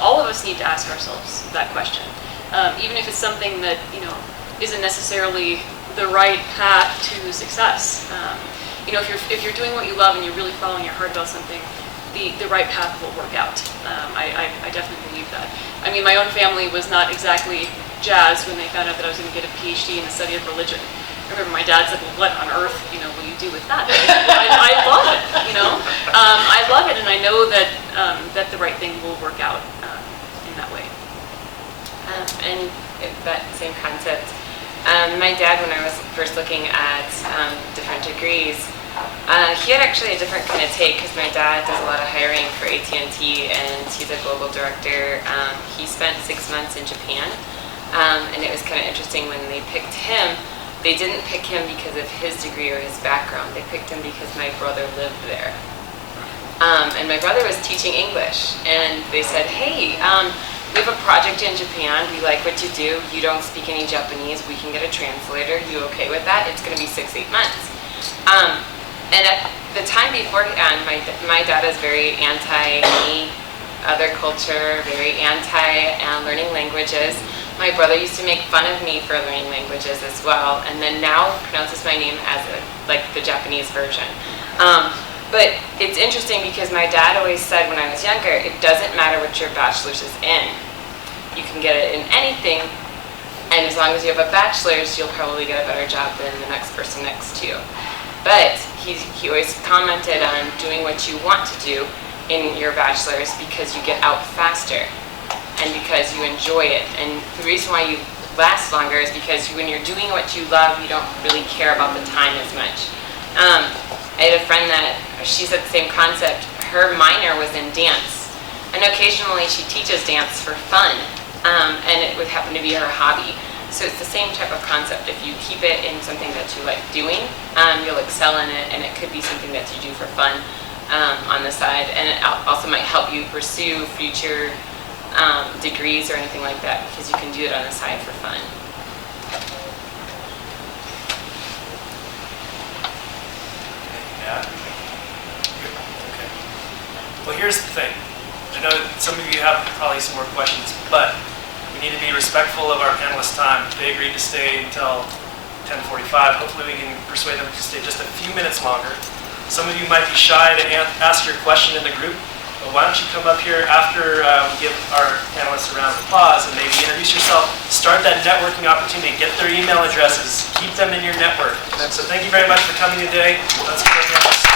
All of us need to ask ourselves that question. Even if it's something that, isn't necessarily the right path to success. If you're doing what you love and you're really following your heart about something, the right path will work out. I definitely believe that. I mean, my own family was not exactly jazzed when they found out that I was going to get a PhD in the study of religion. I remember my dad said, well, what on earth, will you do with that? I love it, I love it, and I know that that the right thing will work out in that way. And that same concept. My dad, when I was first looking at different degrees, he had actually a different kind of take because my dad does a lot of hiring for AT&T and he's a global director. He spent 6 months in Japan, and it was kind of interesting when they picked him. They didn't pick him because of his degree or his background. They picked him because my brother lived there. And my brother was teaching English, and they said, hey, we have a project in Japan. We like what you do. You don't speak any Japanese. We can get a translator. You okay with that? It's going to be 6-8 months. And at the time beforehand, my dad is very anti any other culture, very anti learning languages. My brother used to make fun of me for learning languages as well, and then now pronounces my name as like the Japanese version. But it's interesting because my dad always said when I was younger, it doesn't matter what your bachelor's is in. You can get it in anything, and as long as you have a bachelor's, you'll probably get a better job than the next person next to you. But he always commented on doing what you want to do in your bachelor's because you get out faster and because you enjoy it. And the reason why you last longer is because when you're doing what you love, you don't really care about the time as much. I had a friend that, she said the same concept. Her minor was in dance, and occasionally she teaches dance for fun, and it would happen to be her hobby. So it's the same type of concept. If you keep it in something that you like doing, you'll excel in it, and it could be something that you do for fun on the side, and it also might help you pursue future degrees or anything like that because you can do it on the side for fun. Yeah. Okay. Well, here's the thing. I know that some of you have probably some more questions, but we need to be respectful of our panelists' time. They agreed to stay until 10:45. Hopefully we can persuade them to stay just a few minutes longer. Some of you might be shy to ask your question in the group, but why don't you come up here after we give our panelists a round of applause and maybe introduce yourself, start that networking opportunity, get their email addresses, keep them in your network. So thank you very much for coming today. Let's give our panelists